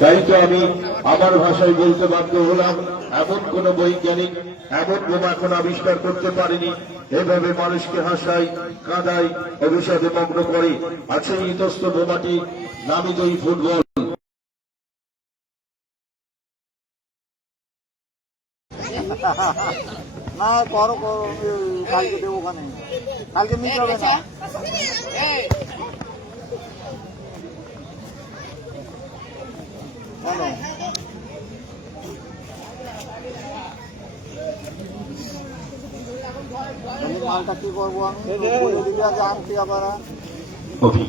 তাই তো আমি আমার ভাষায় বলতে বাধ্য হলাম এমন কোন বৈজ্ঞানিক এমন বোমা এখন আবিষ্কার করতে পারেনি। এভাবে মানুষকে হাসায় কাঁদায় অভিশাপে মগ্ন করে। আছে ইতস্ত বোমাটি নামিত এই ফুটবল। না করো করো কালকে দেবো ওখানে। কালকে হবে না কেন তাহলে মালটা কি করব আমি? বলে দিতে আবার ওকে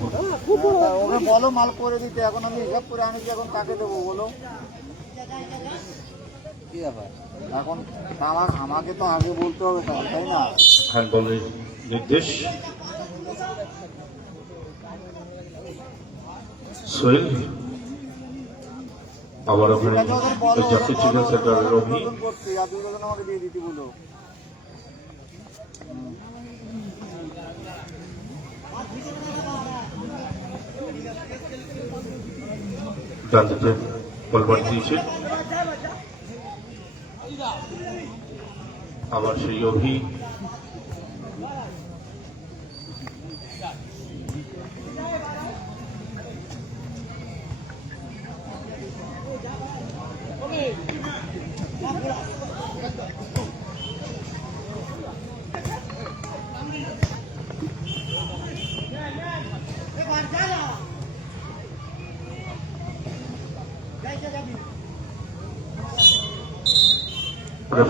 বলো মাল করে দিতে। এখন আমি হিসাব করে আনিছি এখন কাকে দেবো বলো? কি ব্যাপার? এখন আমার আমাকে তো আগে বলতে হবে তাহলে তাই না? হ্যান্ডবলের নির্দেশ। সোহেল আবার ওখানে জাতীয় ডান দিকে বলবার দিয়েছে। আবার সেই অভি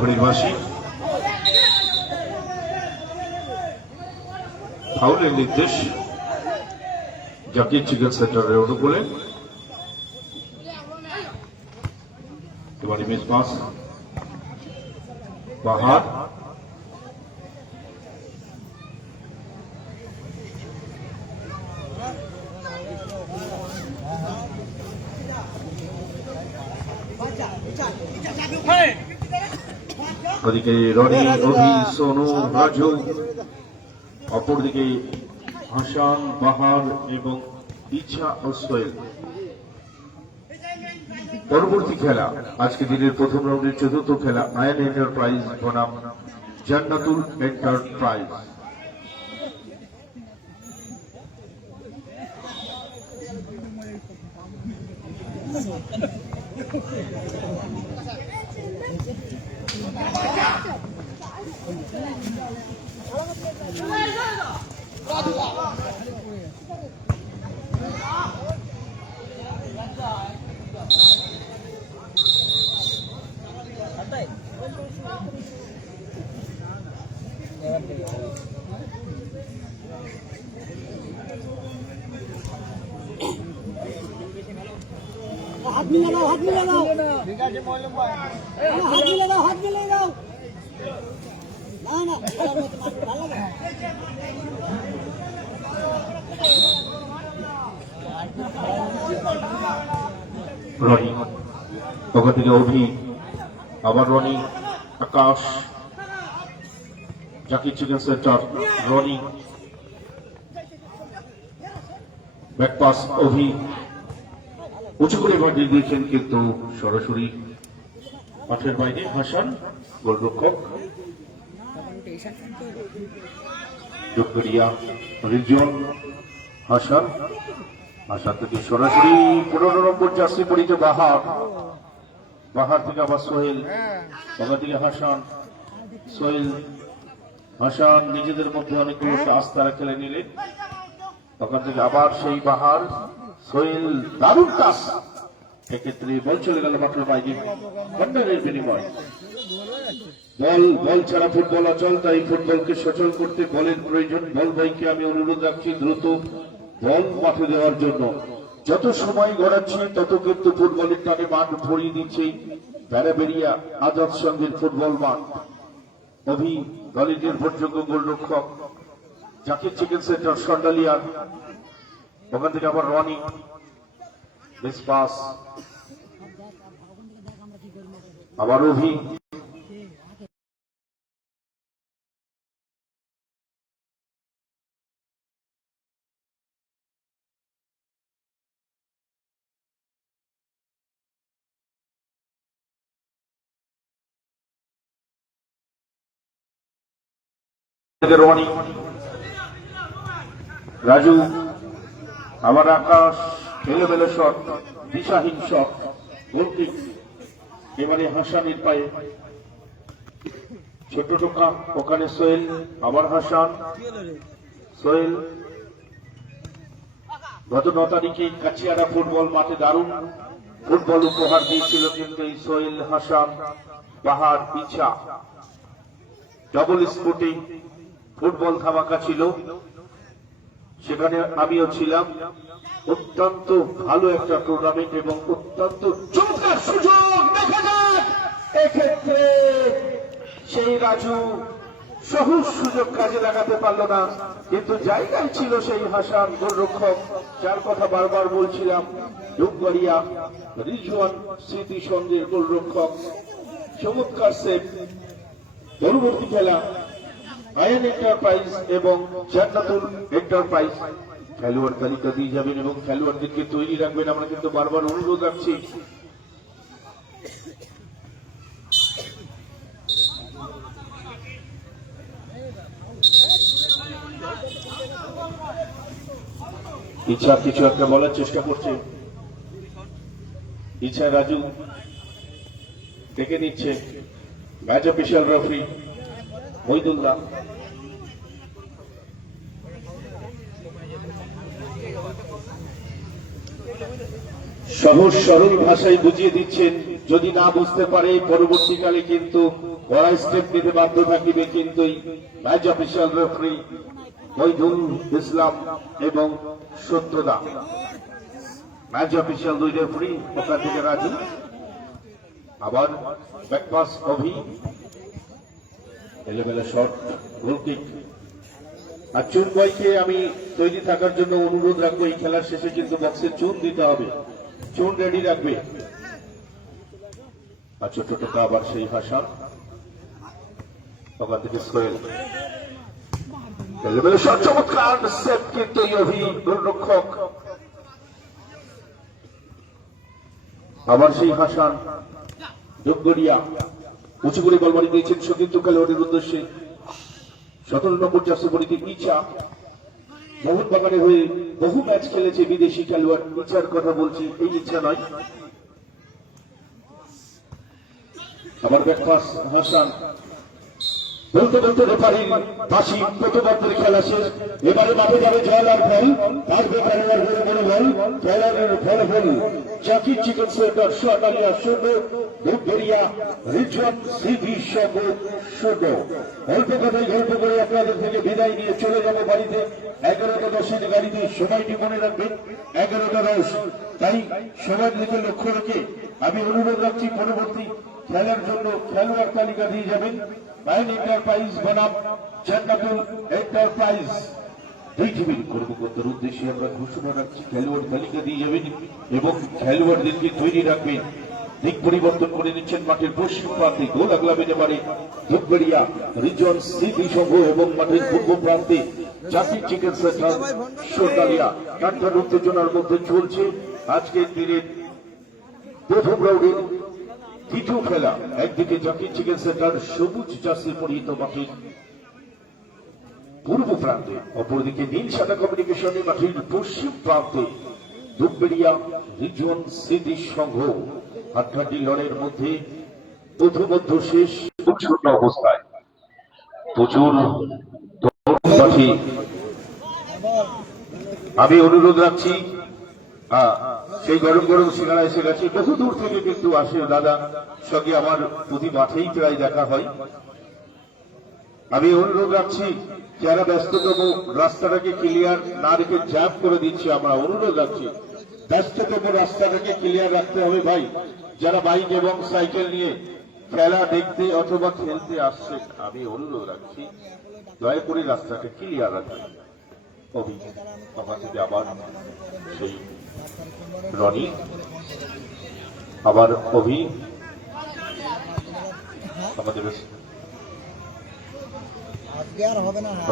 রেফারির বাসি ফাউলের নির্দেশ জাতীয় চিকেন সেন্টারের অনুকূলে। এবারে মিস পাস বাহার ওদিকে রনি অভি সোনু, রাজু, অপরদিকে হাসান, বাহার এবং ইচ্ছা ও সোয়েল পরবর্তী খেলা, আজকে দিনের প্রথম রাউন্ডের চতুর্থ খেলা, আয়ন এন্টারপ্রাইজ বনাম জান্নাতুল এন্টারপ্রাইজ। হাত মিলে দাও হাত মিলে দাও হাত মিলে দাও হাত মিলে দাও না না খেলার মতো মাঠ, ভালো লাগে রনি অভি আবার Rony, Akash Zakir chicken centre Rony. Back pass Abhi. উঁচু করে বাড়ি দিয়েছেন কিন্তু সরাসরি মাঠের বাইরে হাসান, গোলরক্ষক। দুপুরিয়া রিজন হাসান। হাসান থেকে সরাসরি পনেরো নম্বর জার্সি পরিতে বাহার। বাহার থেকে আবার সোহেল ওখান থেকে হাসান। সোহেল হাসান নিজেদের মধ্যে অনেকগুলো টাস তারা খেলে নিলেন ওখান থেকে আবার সেই বাহার। সোহেল দারুণ টাস এক্ষেত্রে বল চলে গেল মাত্র বাইরে। কর্নারের বিনিময়। বল বল ছাড়া ফুটবল অচল তাই ফুটবলকে সচল করতে বলের প্রয়োজন। বল ভাইকে আমি অনুরোধ রাখছি দ্রুত বল মাঠে দেওয়ার জন্য। যত সময় গড়াচ্ছি, তত কিন্তু ফুটবলের টানে মাঠ ভরিয়ে দিচ্ছে বেড়াবেড়িয়া আজাদ সঙ্গের ফুটবল মাঠ অভি দলের নির্ভরযোগ্য গোলরক্ষক জাকির চিকেন সেন্টার, সন্ডালিয়ার, ওখান থেকে আবার রনি মিস পাস। আবার অভি। রাজু, আমার আকাশ এলোমেলো শট দিশাহীন শট গোলকিক এবারে হাসানের পায়ে। ছোট টোকা, ওখানে সোহেল আবার হাসান। সোহেল, গত ন তারিখে কাছিয়ারা ফুটবল মাঠে দারুণ ফুটবল উপহার দিয়েছিল কিন্তু এই সোহেল হাসান পাহাড় পিছা। ডবল স্পোর্টিং ফুটবল ধামাকা ছিল। সেখানে আমিও ছিলাম। অত্যন্ত ভালো একটা টুর্নামেন্ট এবং অত্যন্ত চমৎকার সুযোগ দেখা যাক। এক্ষেত্রে সেই রাজু সহজ সুযোগ কাজে লাগাতে পারল না। কিন্তু জায়গায় ছিল সেই হাসান গোলরক্ষক, যার কথা বারবার বলছিলাম। ডুবগড়িয়া রিজওয়ান স্মৃতি সন্ধ্যের গোলরক্ষক। চমৎকার সেভ পরবর্তী খেলা আয়ন এন্টারপ্রাইজ এবং জান্নাতুল এন্টারপ্রাইজ। খেলোয়াড় তালিকা দিয়ে যাবেন এবং খেলোয়াড়দেরকে তৈরি রাখবেন। আমরা কিন্তু বারবার অনুরোধ রাখছি। ইচ্ছা, কিছু একটা বলার চেষ্টা করছে। ইচ্ছা, রাজু ডেকে নিচ্ছে। Match official referee Mohidullah. সহজ সরল ভাষায় বুঝিয়ে দিচ্ছেন, যদি না বুঝতে পারে, পরবর্তীকালে কিন্তু কড়া স্টেপ নিতে বাধ্য থাকিবে কিন্তু match official referee Mohidul Islam এবং সত্যদা। ম্যাচ অফিসিয়াল দুই রেফারি ওখান থেকে রাজু। আবার ব্যাকপাস অভি। এলেবেলে শট গোলকিক আর চুন বয়কে আমি তৈরি থাকার জন্য অনুরোধ রাখব, এই খেলার শেষে কিন্তু বক্সে চুন দিতে হবে। চুন রেডি রাখবে। আর ছোট টোকা আবার সেই ভাষা। ওখান থেকে সোহেল এলেবেলে শট চমৎকার। গোলরক্ষক আবার সেই হাসান যোগগড়িয়া উঁচু করে বলবাড়ি দিয়েছেন সতীর্থ খেলোয়াড়ের উদ্দেশ্যে। সতেরো নম্বর চারশো পরিতে ইচ্ছা মোহন বাগানের হয়ে বহু ম্যাচ খেলেছে বিদেশি খেলোয়াড়। ইচ্ছার কথা বলছি, এই ইচ্ছা নয়। আমার ব্যাকপাস হাসান। বলতে বলতে রেফারির ফাঁসি প্রথমার্ধের খেলা শেষ। এবারে মাঠে যাবে জল আর ফল হয়ে বড় বল খেলোয়াড়ের ফলাফল জাকির চিকেন সেন্টার সোয়াটালিয়া শূন্য ধূপধরিয়া রিজওয়ান সিভি সহ শূন্য অল্প কথায় গল্প করে আপনাদের থেকে বিদায় নিয়ে চলে যাব বাড়িতে। এগারোটা দশের গাড়িতে সময়টি মনে রাখবেন, এগারোটা দশ। তাই সময়ের দিকে লক্ষ্য রেখে আমি অনুরোধ রাখছি, পরবর্তী খেলার জন্য খেলোয়াড় তালিকা দিয়ে যাবেন। মাইন এন্টারপ্রাইজ বনাম জান্নাতুল এন্টারপ্রাইজ টিমের কর্মকর্তার উদ্দেশ্যে আমরা ঘোষণা রাখছি, খেলোয়াড় তালিকা দিয়ে যাবেন এবং খেলোয়াড়দেরকে তৈরি রাখবেন। দিক পরিবর্তন করে নিচ্ছেন মাঠের পশ্চিম প্রান্তে, গোল আগলা পেতে পারে ধূপগড়িয়া, রিজন স্মৃতি সংঘ এবং মাঠের পূর্ব প্রান্তে জাতির চিকেন সেন্টার সোনালিয়া কান্টার উত্তেজনার মধ্যে চলছে আজকের দিনের প্রথম রাউন্ডের দ্বিতীয় খেলা। একদিকে জাকির চিকেন সেন্টার সবুজ চাষে পরিহিত মাঠের পূর্ব প্রান্তে, অপরদিকে নীল সাদা কমিউনিকেশনে মাঠের পশ্চিম প্রান্তে দুববেড়িয়া রিজন স্মৃতি সংঘ। হাড্ডাড্ডি লড়ের মধ্যে প্রথমধ্য শেষ খুব অবস্থায়। প্রচুর আমি অনুরোধ রাখছি সেই গরম গরম সিঙ্গারা এসে গেছে। বহু দূর থেকে কিন্তু আসে দাদা। সঙ্গে আমার প্রতি মাঠেই প্রায় দেখা হয়। আমি অনুরোধ রাখছি, যারা ব্যস্ততম, রাস্তাটাকে ক্লিয়ার না রেখে জ্যাপ করে দিচ্ছি, আমরা অনুরোধ রাখছি। ব্যস্ততম রাস্তাটাকে ক্লিয়ার রাখতে হবে ভাই। যারা বাইক এবং সাইকেল নিয়ে খেলা দেখতে অথবা খেলতে আসছে, আমি অনুরোধ রাখছি, দয়া করে রাস্তাটা ক্লিয়ার রাখবেন থেকে আবার সেই রনি, আবার অভি। আমাদের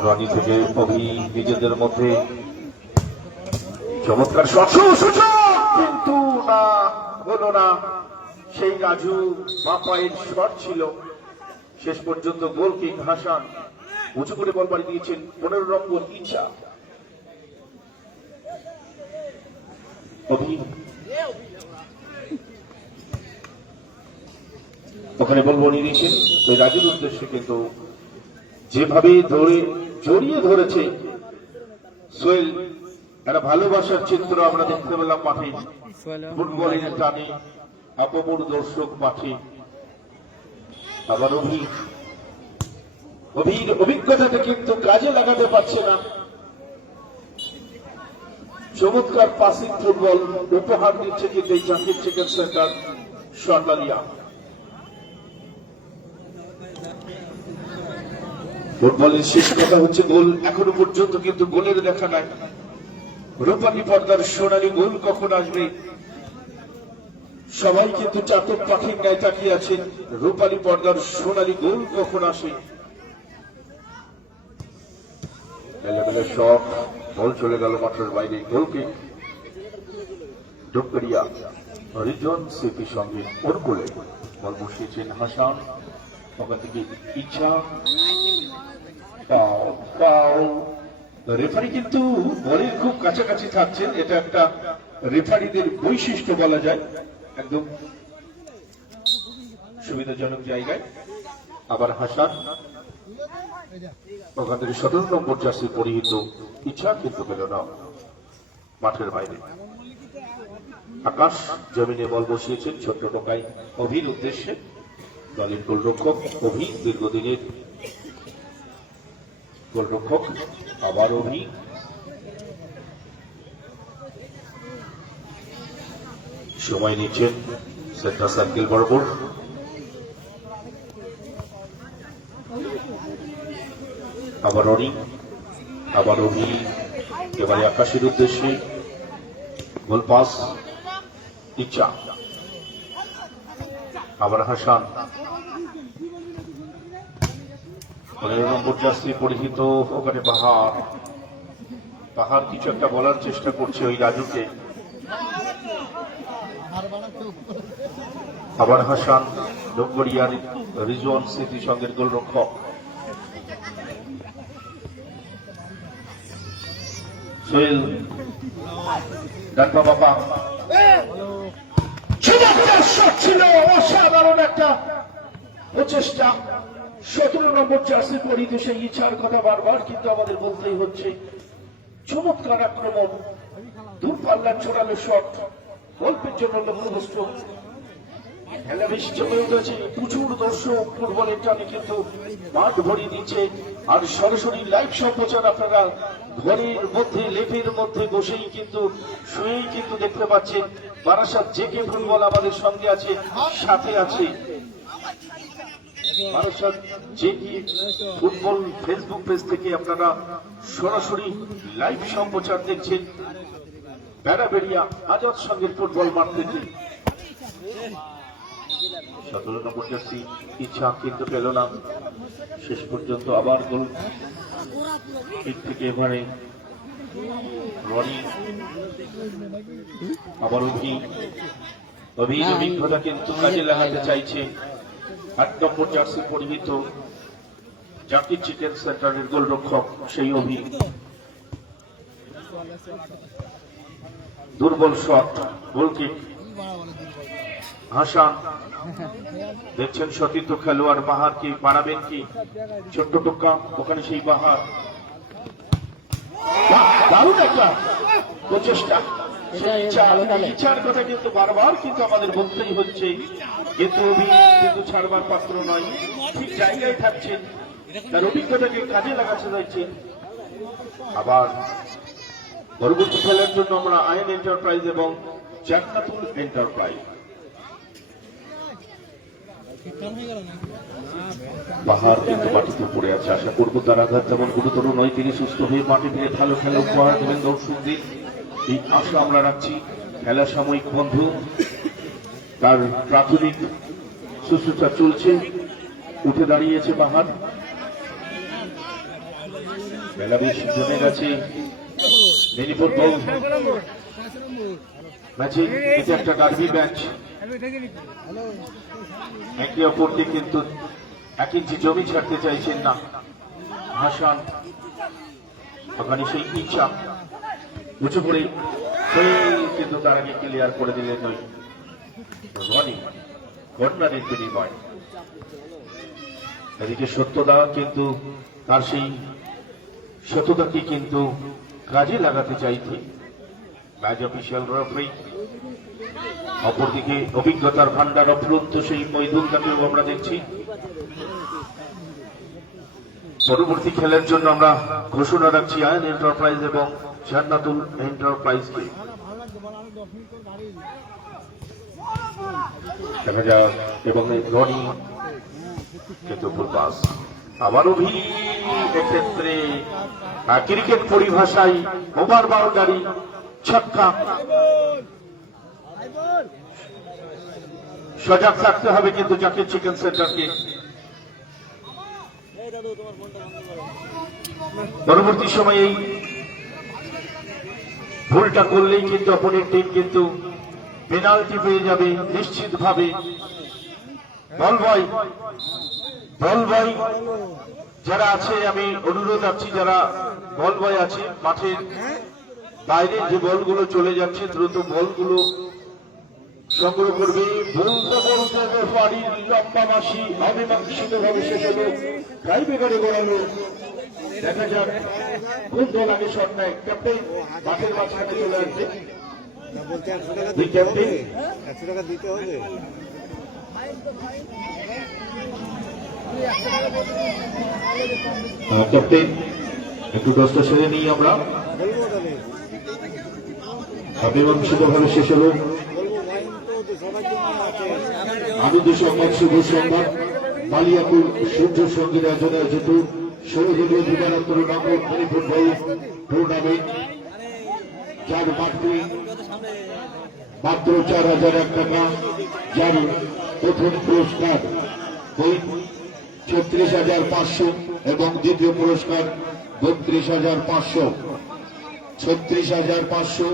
রনি থেকে অভি নিজেদের মধ্যে চমৎকার কিন্তু না, হলো না। সেই রাজু বাপায়ের শট ছিল। শেষ পর্যন্ত গোল কিক হাসান উঁচু করে বল বাড়ি দিয়েছেন পনেরো নম্বর ইচ্ছা। ওখানে বল বাড়ি দিয়েছেন ওই রাজুর উদ্দেশ্যে কিন্তু যেভাবে ধরে জড়িয়ে ধরেছে, সোহেল, একটা ভালোবাসার চিত্র আমরা দেখতে পেলাম মাঠে। ফুটবলের টানে অপমূর দর্শক মাঠে। আবার অভি অভির অভিজ্ঞতাটা কিন্তু কাজে লাগাতে পারছে না। চমৎকার পাসিং ফুটবল উপহার দিচ্ছে কিন্তু এই জাকির চিকেন সেন্টার সরকারিয়া ফুটবলের শেষ কথা হচ্ছে গোল। এখনও পর্যন্ত কিন্তু গোলের দেখা নাই। রূপালী পর্দার সোনালী গোল কখন আসবে? সবাই কিন্তু চাতক পাখির গায়ে তাকিয়ে আছেন রূপালী পর্দার সোনালী গোল কখন আসে? এলেবেলে শট বল চলে গেল মাঠের বাইরে। গোলকে ডুবকরিয়া হরিজন স্মৃতির সঙ্গে ওর কোলে বল বসিয়েছেন হাসান। রেফারি কিন্তু বলের খুব কাছাকাছি এটা একটা রেফারিদের বৈশিষ্ট্য বলা যায়। একদম সুবিধাজনক জায়গায়। আবার হাসান। ওখান সতেরো নম্বর জার্সি পরিহিত ইচ্ছা, কিন্তু পেল না। মাঠের বাইরে। আকাশ, জমিনে বল বসিয়েছেন ছোট্ট টোকাই। অভির উদ্দেশ্যে দলের গোলরক্ষক অভি দীর্ঘদিনের গোলরক্ষক, আবার অভি। সময় নিচ্ছেন সেন্টার সার্কেল বরাবর। আবার অনি, আবার অভি। এবারে আকাশের উদ্দেশ্যে গোল পাস, ইচ্ছা। আবার হাসান পনেরো পরিহিত ওখানে পাহাড়। পাহাড় কিছু একটা বলার চেষ্টা করছে ওই রাজুকে। আবার হাসান ডোঙ্গরিয়ার রিজওয়ান স্মৃতি সঙ্গের গোলরক্ষক। সোহেল ডাক্তার বাবা। একটা প্রচেষ্টা। সতেরো নম্বর চাষে পরিতে সেই ইচ্ছার কথা বারবার কিন্তু আমাদের বলতেই হচ্ছে। চমৎকার আক্রমণ। দূরপাল্লার ছড়ানো শট। গল্পের জন্য লক্ষ্যবস্তু। প্রচুর দর্শক ফুটবলের টানে কিন্তু মাঠ ভরিয়ে দিচ্ছে। আর সরাসরি লাইভ সম্প্রচার আপনারা ঘরের মধ্যে, লেপের মধ্যে বসেই কিন্তু, শুয়েই কিন্তু দেখতে পাচ্ছেন। বারাসাত জেকে ফুটবল আমাদের সঙ্গে আছে, সাথে আছে। Barasat JK football Facebook page থেকে আপনারা সরাসরি লাইভ সম্প্রচার দেখছেন। বেড়াবেড়িয়া আজাদ সঙ্গের ফুটবল মাঠ থেকে। সতেরো নম্বর জার্সি ইচ্ছা কিন্তু পেল না। শেষ পর্যন্ত আবার গোল। থেকে এবারে রনি, আবার অভি অভির অভিজ্ঞতা কিন্তু কাজে লাগাতে চাইছে। আট নম্বর জার্সি পরিহিত। জাকির চিকেন সেন্টারের গোলরক্ষক সেই অভি। দুর্বল শট, গোলকিক। হাসান দেখছেন সতীর্থ খেলোয়াড় বাহার কি বাড়াবেন কি? ছোট্ট টোকা ওখানে সেই বাহার। দারুণ একটা প্রচেষ্টা। ইচ্ছার কথা কিন্তু বারবার কিন্তু আমাদের বলতেই হচ্ছে কিন্তু অভি কিন্তু ছাড়বার পাত্র নয়। ঠিক জায়গায় থাকছেন। তার অভিজ্ঞতাকে কাজে লাগাতে চাইছে আবার পরবর্তী খেলার জন্য আমরা আইন এন্টারপ্রাইজ এবং জান্নাতুল এন্টারপ্রাইজ। পাহাড় কিন্তু মাটিতে পড়ে আছে, আশা করব তার আঘাত তেমন গুরুতর নয়, তিনি সুস্থ হয়ে মাঠে ফিরে ভালো খেলা উপহার দেবেন দর্শকদের এই আশা আমরা রাখছি। খেলা সাময়িক বন্ধ। তার প্রাথমিক শুশ্রূষা চলছে। উঠে দাঁড়িয়েছে পাহাড়। বেলা বেশ জমে গেছে। মেদিনীপুর দল। ম্যাচে এটা একটা ডার্বি ম্যাচ একে অপরকে কিন্তু এক ইঞ্চি জমি ছাড়তে চাইছেন না। হাসান, ওখানে সেই ইচ্ছা। উঁচু সেই কিন্তু তার আগে ক্লিয়ার করে দিলেন ওই রনি কর্নারের বিনিময়। এদিকে সত্যদা কিন্তু তার সেই সত্যতাকে কিন্তু কাজে লাগাতে চাইতে ম্যাচ অফিসিয়াল রেফারি অপরদিকে অভিজ্ঞতার ভান্ডার অফুরন্ত সেই মৈদুলটাকেও আমরা দেখছি। পরবর্তী খেলার জন্য আমরা ঘোষণা রাখছি আয়ন এন্টারপ্রাইজ এবং জান্নাতুল এন্টারপ্রাইজকে দেখা যাক, এবং রনি ফুল পাস। আবারও ভি এক্ষেত্রে ক্রিকেট পরিভাষায় ওভার বাউন্ডারি ছক্কা। সজাগ থাকতে হবে কিন্তু জাকির চিকেন সেন্টারকে পরবর্তী সময়ে এই ভুলটা করলেই কিন্তু অপরের টিম কিন্তু পেনাল্টি পেয়ে যাবে নিশ্চিতভাবে। বল বয়, বল যারা আছে, আমি অনুরোধ রাখছি, যারা বল আছে, মাঠের বাইরে যে বলগুলো চলে যাচ্ছে, দ্রুত বলগুলো সংগ্রহ করবে। বলতে বলতে বাড়ির লম্বা মাসি অমীমাংসিত ভাবে শেষ হলো। গড়ালো। দেখা যাক দল আগে শট নেয়। ক্যাপ্টেন মাঠের মাঝখানে চলে একশো টাকা দিতে হবে একটু দশটা সেরে নিই আমরা। বলব তাহলে অমীমাংসিত ভাবে শেষ হলো। আনন্দ সংবাদ, শুভ সংবাদ। কালিয়াপুর সূর্য সংগীত আয়োজনে আয়োজিত ষোলদলীয় বিমানান্তর নগর মণি ফুটবল টুর্নামেন্ট যার মাত্রে মাত্র চার হাজার এক টাকা, যার প্রথম পুরস্কার ছত্রিশ হাজার পাঁচশো এবং দ্বিতীয় পুরস্কার বত্রিশ হাজার পাঁচশো। ছত্রিশ হাজার পাঁচশো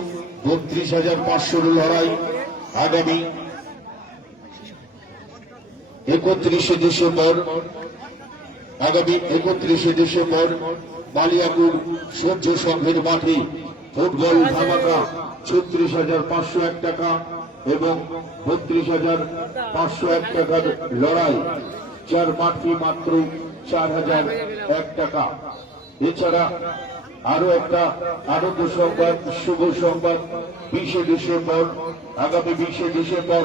বত্রিশ হাজার পাঁচশোর লড়াই আগামী একত্রিশে ডিসেম্বর, আগামী একত্রিশে ডিসেম্বর বালিয়াপুর সূর্য সংঘের মাঠে ফুটবল ধামাকা ছত্রিশ হাজার পাঁচশো এক টাকা এবং বত্রিশ হাজার পাঁচশো এক টাকার লড়াই। যার মাঠটি মাত্র চার হাজার এক টাকা। এছাড়া আরও একটা আনন্দ সংবাদ, শুভ সংবাদ, বিশে ডিসেম্বর, আগামী বিশে ডিসেম্বর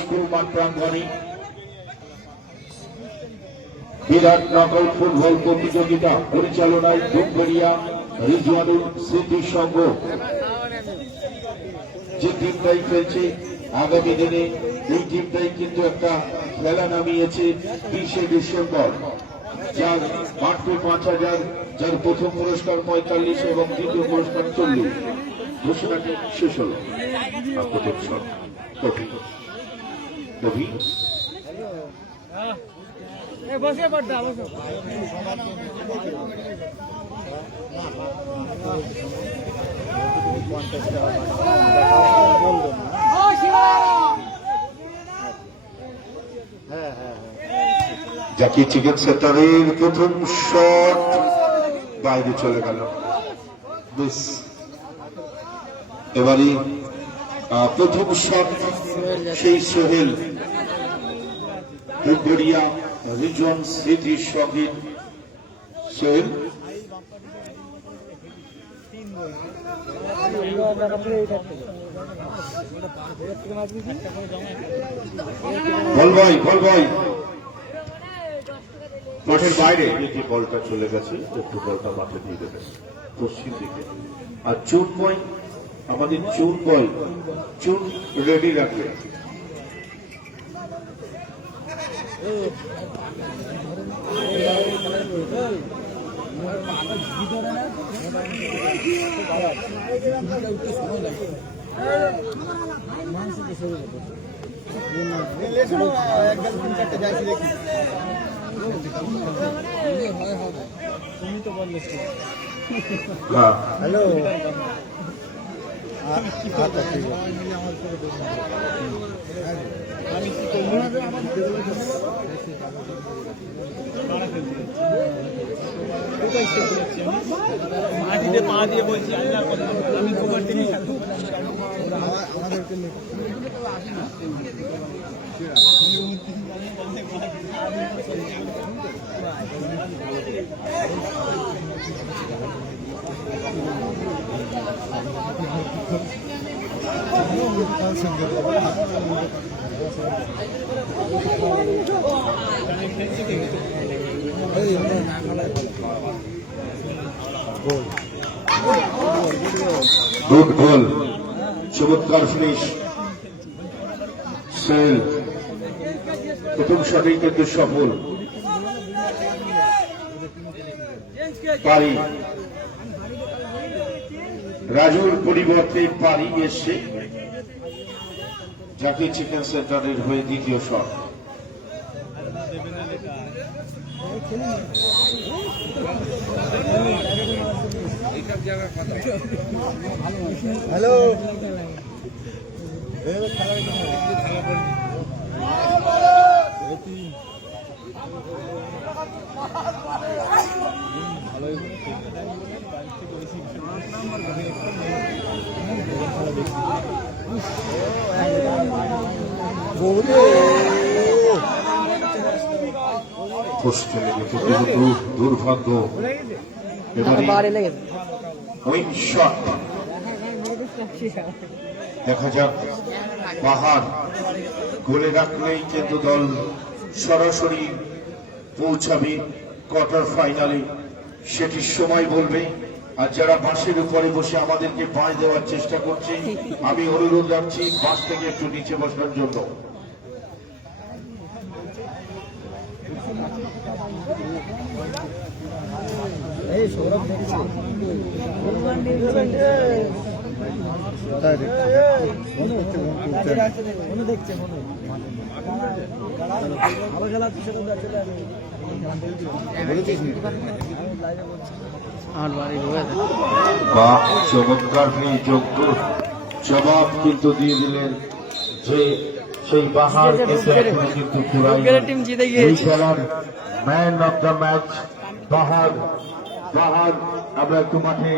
স্কুল মাঠ বিরাট নকল ফুটবল প্রতিযোগিতা পরিচালনায় দুপুরিয়া রিজওয়ানুল স্মৃতি সংঘ। যে টিমটাই খেলছে, আগামী দিনে এই টিমটাই কিন্তু একটা খেলা নামিয়েছে বিশে ডিসেম্বর। যার মাত্র পাঁচ হাজার যার প্রথম পুরস্কার পঁয়তাল্লিশ এবং দ্বিতীয় পুরস্কার চল্লিশ। ঘোষণাটি শেষ হল। প্রথম কবি কবি বসে বসো হ্যাঁ হ্যাঁ। জাকি চিকেন সেন্টারের প্রথম শট বাইরে চলে গেল। বেশ। এবারে প্রথম শট সেই সোহেল। দুপুরিয়া রিজন স্মৃতির সঙ্গে সোহেল? বল ভাই বল ভাই। মাঠের বাইরে যে বলটা চলে গেছে, একটু বলটা মাঠে দিয়ে দেবে পশ্চিম দিকে। আর চুন বয় আমাদের চুন বল চুন রেডি রাখবে তিন চারটে যাইছি দেখি হ্যাঁ হ্যালো মাটিতে পা দিয়ে বলছি আমি আর কথা বলব গুড গোল চমৎকার ফিনিশ সেল প্রথম কিন্তু সফল পারি। রাজুর পরিবর্তে পারি এসে জাতীয় চিকেন সেন্টারের হয়ে দ্বিতীয় শট। হ্যালো। দুর্ভাগ্য দেখা যাক পাহাড়। গোলে রাখলেই কিন্তু দল সরাসরি পৌঁছাবে কোয়ার্টার ফাইনালে। সেটি সময় বলবে। আর যারা বাঁশের উপরে বসে আমাদেরকে পায়ে দেওয়ার চেষ্টা করছে, আমি অনুরোধ রাখছি বাস থেকে একটু নিচে বসার জন্য। বা চমৎকার যোগ্য জবাব কিন্তু দিয়ে দিলেন যে সেই বাহার কিন্তু এখনও কিন্তু পুরাই টিম জিতে এই খেলার man of the match Bahar. Bahar আমরা একটু মাঠে